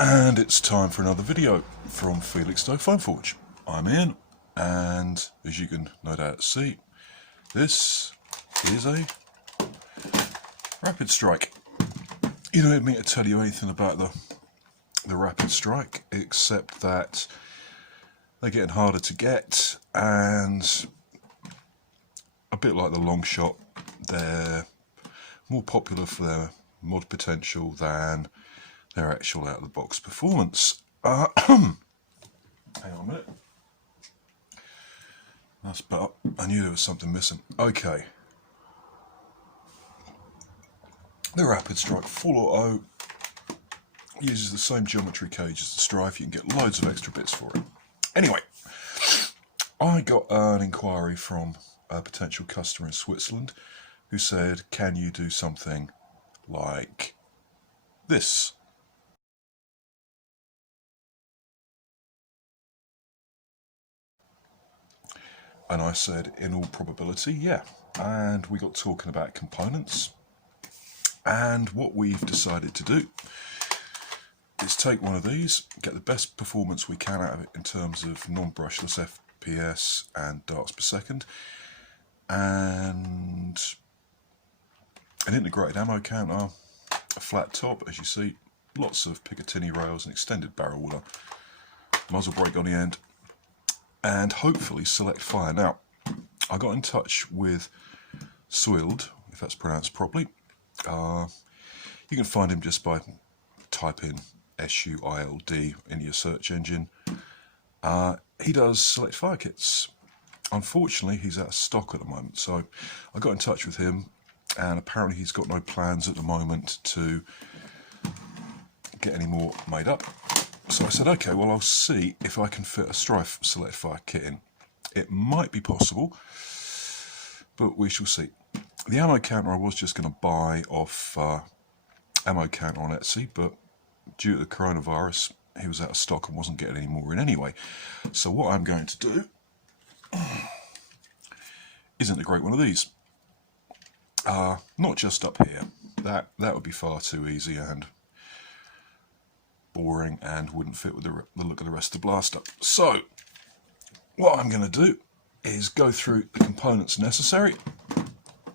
And it's time for another video from Felixstowe Foamforge. I'm Ian, and as you can no doubt see, this is a Rapidstrike. You don't need me to tell you anything about the Rapidstrike, except that they're getting harder to get, and a bit like the long shot, they're more popular for their mod potential than their actual out-of-the-box performance. Hang on a minute. That's better. I knew there was something missing. Okay. The Rapidstrike full auto uses the same geometry cage as the Strife. You can get loads of extra bits for it. Anyway, I got an inquiry from a potential customer in Switzerland who said, can you do something like this? And I said, in all probability, yeah. And we got talking about components. And what we've decided to do is take one of these, get the best performance we can out of it in terms of non-brushless FPS and darts per second, and an integrated ammo counter, a flat top, as you see, lots of Picatinny rails, an extended barrel with a muzzle brake on the end, and hopefully select fire. Now, I got in touch with Soiled, if that's pronounced properly. You can find him just by typing SUILD in your search engine. He does select fire kits. Unfortunately, he's out of stock at the moment, so I got in touch with him, and apparently he's got no plans at the moment to get any more made up. So I said, okay, well, I'll see if I can fit a Strife select fire kit in. It might be possible, but we shall see. The ammo counter I was just going to buy off ammo counter on Etsy, but due to the coronavirus, he was out of stock and wasn't getting any more in anyway. So what I'm going to do is integrate one of these. Not just up here. That would be far too easy and boring and wouldn't fit with the look of the rest of the blaster. So what I'm going to do is go through the components necessary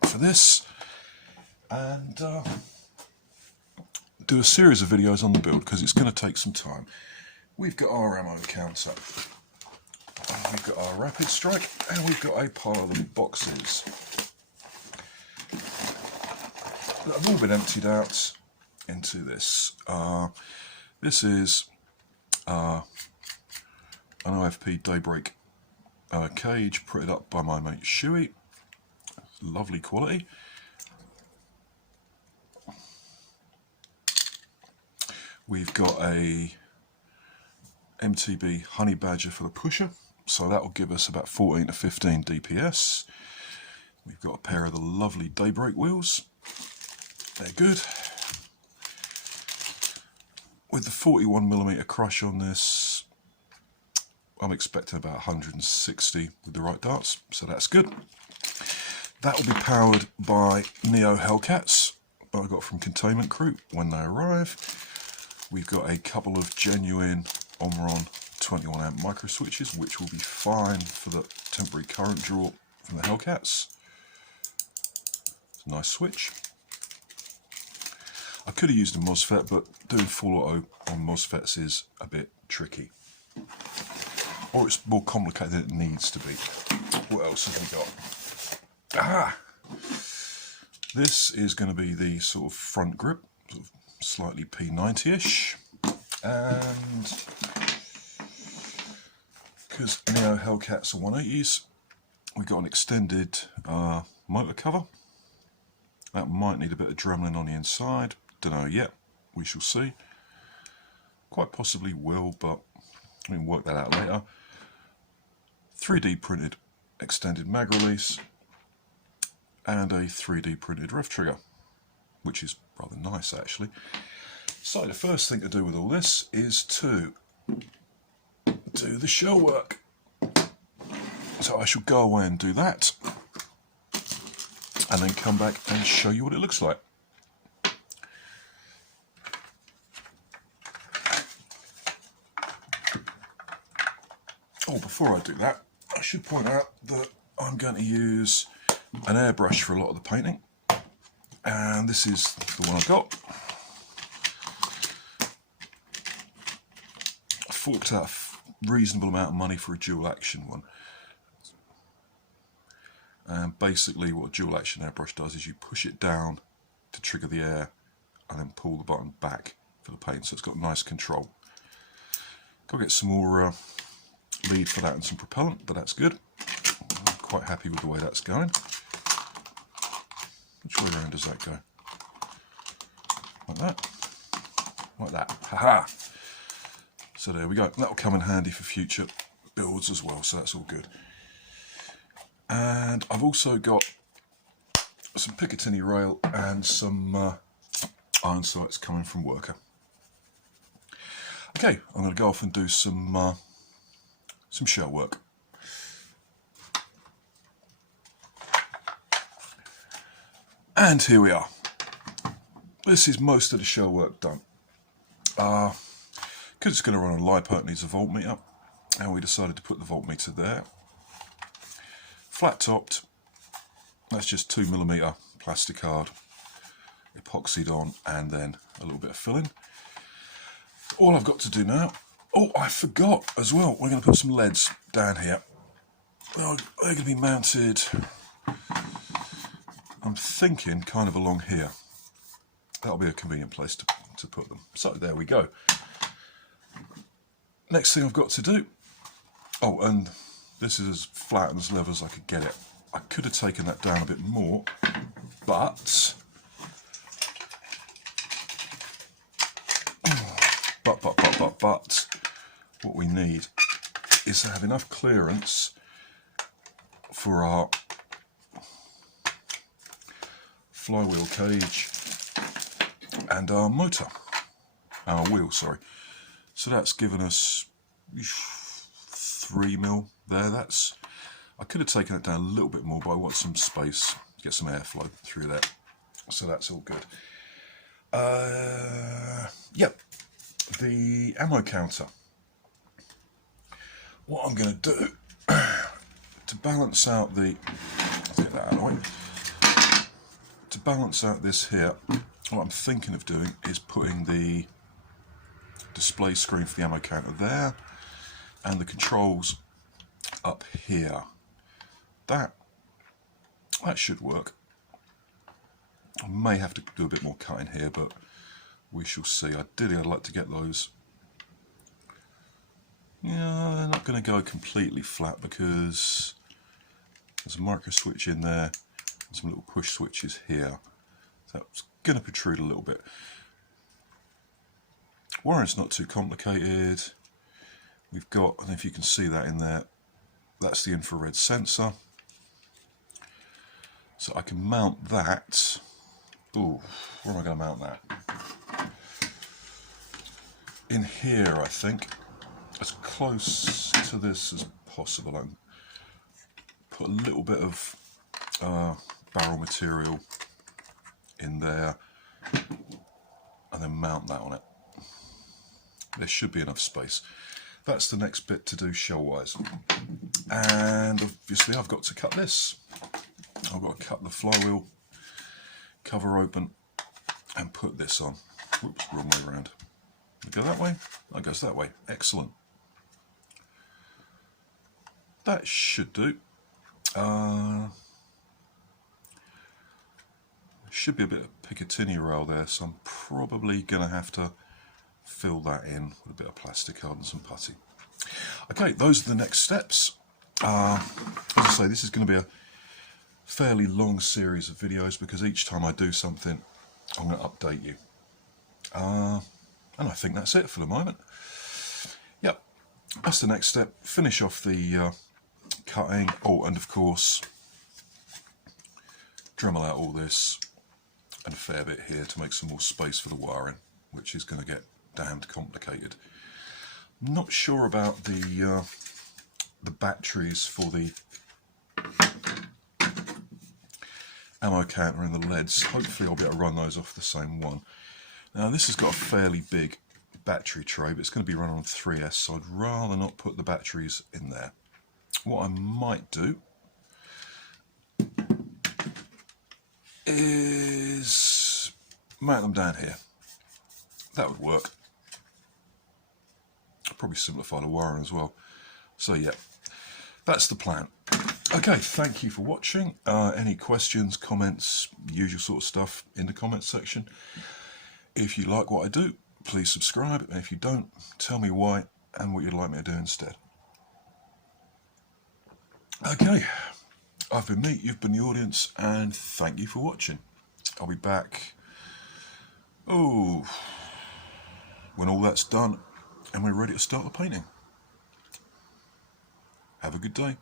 for this and do a series of videos on the build, because it's going to take some time. We've got our ammo counter, we've got our Rapidstrike, and we've got a pile of boxes that have all been emptied out into this. This is an OFP Daybreak cage printed up by my mate Shuey. Lovely quality. We've got a MTB Honey Badger for the pusher, so that will give us about 14 to 15 DPS. We've got a pair of the lovely Daybreak wheels. They're good. With the 41mm crush on this, I'm expecting about 160 with the right darts, so that's good. That will be powered by Neo Hellcats that I got from Containment Crew when they arrive. We've got a couple of genuine Omron 21 amp micro switches, which will be fine for the temporary current draw from the Hellcats. It's a nice switch. I could have used a MOSFET, but doing full auto on MOSFETs is a bit tricky. Or it's more complicated than it needs to be. What else have we got? This is going to be the sort of front grip, sort of slightly P90-ish. And because Neo Hellcats are 180s, we've got an extended motor cover. That might need a bit of dremeling on the inside. Don't know yet. We shall see. Quite possibly will, but we can work that out later. 3D printed extended mag release and a 3D printed ref trigger, which is rather nice actually. So the first thing to do with all this is to do the shell work. So I shall go away and do that, and then come back and show you what it looks like. before I do that, I should point out that I'm going to use an airbrush for a lot of the painting, and this is the one I got. I forked out a reasonable amount of money for a dual action one, and basically what a dual action airbrush does is you push it down to trigger the air and then pull the button back for the paint, so it's got nice control. Got to get some more lead for that and some propellant, but that's good. I'm quite happy with the way that's going. Which way around does that go? Like that? Like that. Haha! So there we go. That'll come in handy for future builds as well, so that's all good. And I've also got some Picatinny rail and some iron sights coming from Worker. Okay, I'm going to go off and do some shell work. And here we are. This is most of the shell work done. Because it's going to run on LiPo, it needs a voltmeter, and we decided to put the voltmeter there. Flat topped, that's just 2mm plastic card, epoxied on, and then a little bit of filling. All I've got to do now, oh, I forgot as well, we're going to put some leads down here. Well, they're going to be mounted, I'm thinking, kind of along here. That'll be a convenient place to put them. So there we go. Next thing I've got to do, oh, and this is as flat and as level as I could get it. I could have taken that down a bit more, but what we need is to have enough clearance for our flywheel cage and our motor, our wheel, sorry. So that's given us 3mm there. That's, I could have taken it down a little bit more, but I want some space, get some airflow through there. So that's all good. Yep, the ammo counter. What I'm going to do to balance out the, let's get that out of the way. To balance out this here, what I'm thinking of doing is putting the display screen for the ammo counter there and the controls up here. That should work. I may have to do a bit more cutting here, but we shall see. Ideally I'd like to get those, yeah, they're not going to go completely flat because there's a micro switch in there and some little push switches here. That's going to protrude a little bit. Wiring's not too complicated. We've got, I don't know if you can see that in there, that's the infrared sensor. So I can mount that. Ooh, where am I going to mount that? In here, I think, as close to this as possible. I can put a little bit of barrel material in there and then mount that on it. There should be enough space. That's the next bit to do shell wise. And obviously I've got to cut this. I've got to cut the flywheel cover open and put this on. Whoops, wrong way around. Go that way? That goes that way. Excellent. That should do. Should be a bit of Picatinny rail there, so I'm probably going to have to fill that in with a bit of plastic card and some putty. Okay, those are the next steps. As I say, this is going to be a fairly long series of videos because each time I do something, I'm going to update you. And I think that's it for the moment. Yep, that's the next step. Finish off the cutting. Oh, and of course, Dremel out all this and a fair bit here to make some more space for the wiring, which is going to get damned complicated. I'm not sure about the batteries for the ammo counter and the leads. Hopefully I'll be able to run those off the same one. Now this has got a fairly big battery tray, but it's going to be run on 3S, so I'd rather not put the batteries in there. what I might do is mount them down here. That would work. Probably simplify the wiring as well. So yeah, that's the plan. Okay, thank you for watching. Any questions, comments, usual sort of stuff in the comments section. If you like what I do, please subscribe. And if you don't, tell me why and what you'd like me to do instead. Okay, I've been me, you've been the audience, and thank you for watching. I'll be back, when all that's done and we're ready to start the painting. Have a good day.